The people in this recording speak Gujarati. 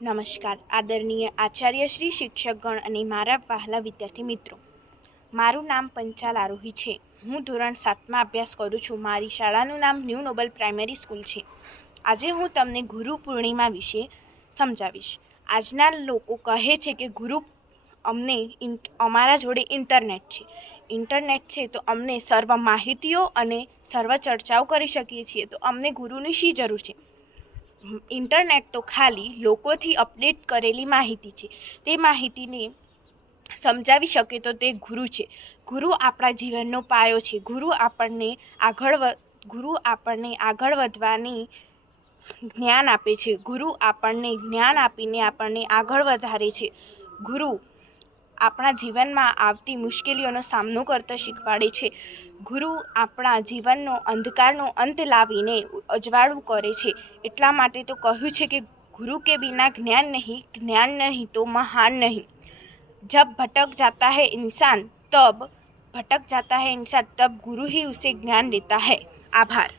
નમસ્કાર આદરણીય આચાર્ય શ્રી શિક્ષકગણ અને મારા વહાલા વિદ્યાર્થી મિત્રો, મારું નામ પંચાલ આરોહી છે. હું ધોરણ 7માં અભ્યાસ કરું છું. મારી શાળાનું નામ ન્યૂ નોબલ પ્રાઇમરી સ્કૂલ છે. આજે હું તમને ગુરુ પૂર્ણિમા વિશે સમજાવીશ. આજના લોકો કહે છે કે અમારા જોડે ઇન્ટરનેટ છે તો અમને સર્વ માહિતીઓ અને સર્વ ચર્ચાઓ કરી શકીએ છીએ, તો અમને ગુરુની શી જરૂર છે? ઇન્ટરનેટ તો ખાલી લોકોથી અપડેટ કરેલી માહિતી છે. તે માહિતીને સમજાવી શકે તો તે ગુરુ છે. ગુરુ આપણા જીવનનો પાયો છે. ગુરુ આપણને આગળ વધવાની જ્ઞાન આપે છે. ગુરુ આપણને જ્ઞાન આપીને આપણને આગળ વધારે છે. ગુરુ આપણા જીવનમાં આવતી મુશ્કેલીઓનો સામનો કરતા શીખવાડે છે. ગુરુ આપણા જીવનનો અંધકારનો અંત લાવીને અજવાળું કરે છે. એટલા માટે તો કહ્યું છે કે गुरु के बिना ज्ञान नहीं तो महान नहीं. जब भटक जाता है इंसान तब गुरु ही उसे ज्ञान देता है. आभार.